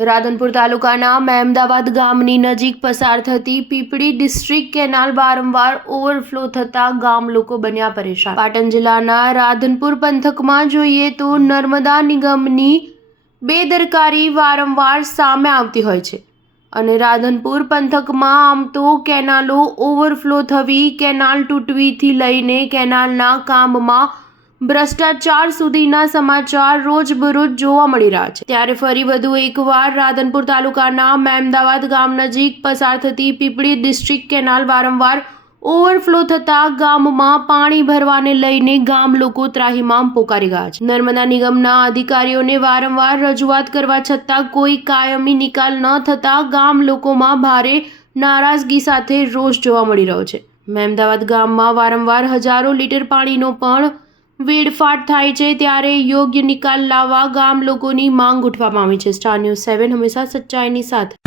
રાધનપુર તાલુકાના મહેમદાવાદ ગામની નજીક પસાર થતી પીપળી ડિસ્ટ્રિક્ટ કેનાલ વારંવાર ઓવરફ્લો થતા ગામ લોકો બન્યા પરેશાન। પાટણ જિલ્લાના રાધનપુર પંથકમાં જોઈએ તો નર્મદા નિગમની બેદરકારી વારંવાર સામે આવતી હોય છે અને રાધનપુર પંથકમાં આમ તો કેનાલો ઓવરફ્લો થવી, કેનાલ તૂટવીથી લઈને કેનાલના કામમાં ભ્રષ્ટાચાર સુધીના સમાચાર રોજબરોજ જોવા મળી રહ્યા છે। ત્યારે ફરી વધુ એકવાર રાધનપુર તાલુકાના મહેમદાવાદ ગામ નજીક પસાર થતી પીપળી ડિસ્ટ્રિક્ટ કેનાલ વારંવાર ઓવરફ્લો થતા ગામમાં પાણી ભરવાને લઈને ગામ લોકો ત્રાહિમામ પોકારી ગયા છે। નર્મદા નિગમના અધિકારીઓને વારંવાર રજૂઆત કરવા છતાં કોઈ કાયમી નિકાલ ન થતા ગામ લોકોમાં ભારે નારાજગી સાથે રોષ જોવા મળી રહ્યો છે। મહેમદાવાદ ગામમાં વારંવાર હજારો લીટર પાણીનો પણ વેડફાટ થાય છે, ત્યારે યોગ્ય નિકાલ લાવવા ગામ લોકોની માંગ ઉઠવા પામી છે। સ્ટાર ન્યૂઝ 7 હંમેશા સચ્ચાઈની સાથે।